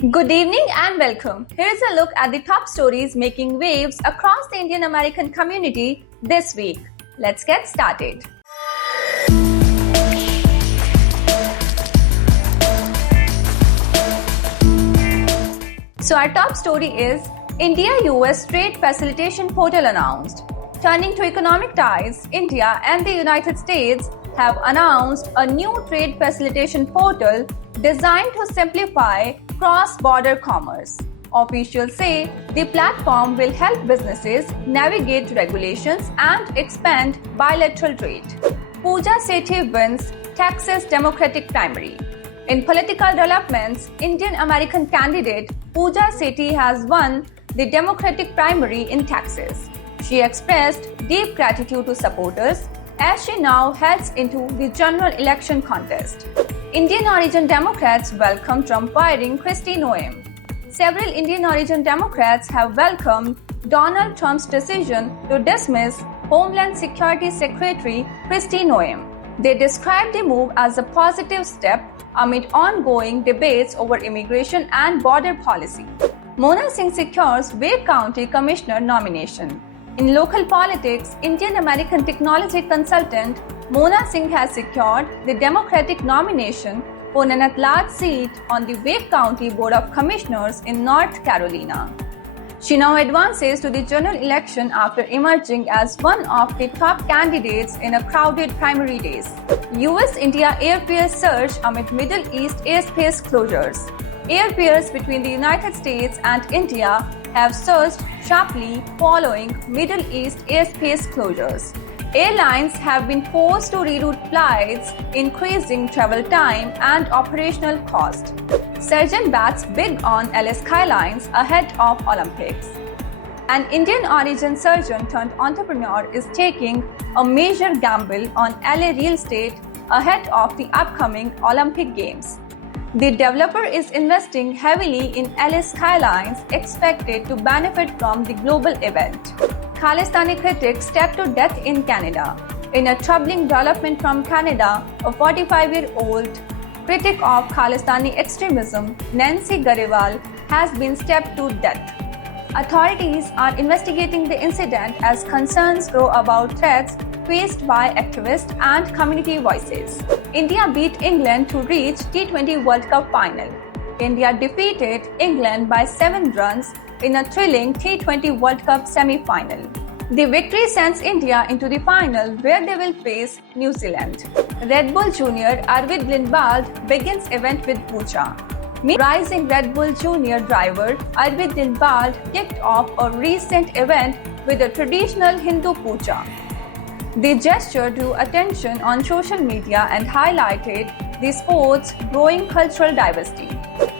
Good evening and welcome. Here is a look at the top stories making waves across the Indian American community this week. Let's get started. So our top story is India-US Trade Facilitation Portal announced. Turning to economic ties, India and the United States have announced a new trade facilitation portal designed to simplify cross-border commerce. Officials say the platform will help businesses navigate regulations and expand bilateral trade. Pooja Sethi wins Texas Democratic primary. In political developments, Indian-American candidate Pooja Sethi has won the Democratic primary in Texas. She expressed deep gratitude to supporters as she now heads into the general election contest. Indian origin Democrats welcome Trump-firing Kristi Noem. Several Indian origin Democrats have welcomed Donald Trump's decision to dismiss Homeland Security Secretary Kristi Noem. They described the move as a positive step amid ongoing debates over immigration and border policy. Mona Singh secures Wake County Commissioner nomination. In local politics, Indian-American technology consultant Mona Singh has secured the Democratic nomination for an at-large seat on the Wake County Board of Commissioners in North Carolina. She now advances to the general election after emerging as one of the top candidates in a crowded primary race. US-India airfare surge amid Middle East airspace closures. Airfares between the United States and India have surged sharply following Middle East airspace closures. Airlines have been forced to reroute flights, increasing travel time and operational cost. Surgeon bats big on LA Skylines ahead of Olympics. An Indian origin surgeon turned entrepreneur is taking a major gamble on LA real estate ahead of the upcoming Olympic Games. The developer is investing heavily in LA Skylines, expected to benefit from the global event. Khalistani critics stabbed to death in Canada. In a troubling development from Canada, a 45-year-old critic of Khalistani extremism, Nancy Garewal, has been stabbed to death. Authorities are investigating the incident as concerns grow about threats faced by activists and community voices. India beat England to reach T20 World Cup final. India defeated England by 7 runs in a thrilling T20 World Cup semi-final. The victory sends India into the final where they will face New Zealand. Red Bull Junior Arvid Lindblad begins event with puja. Rising Red Bull Junior driver Arvid Lindblad kicked off a recent event with a traditional Hindu puja. The gesture drew attention on social media and highlighted the sport's growing cultural diversity.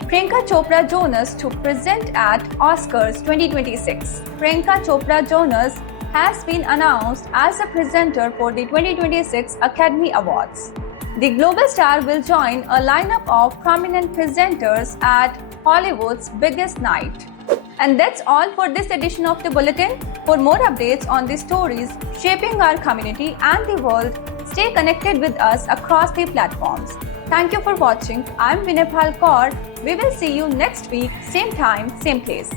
Priyanka Chopra Jonas to present at Oscars 2026. Priyanka Chopra Jonas has been announced as a presenter for the 2026 Academy Awards. The global star will join a lineup of prominent presenters at Hollywood's biggest night. And that's all for this edition of the Bulletin. For more updates on the stories shaping our community and the world, stay connected with us across the platforms. Thank you for watching. I'm Vinay Kaur. We will see you next week, same time, same place.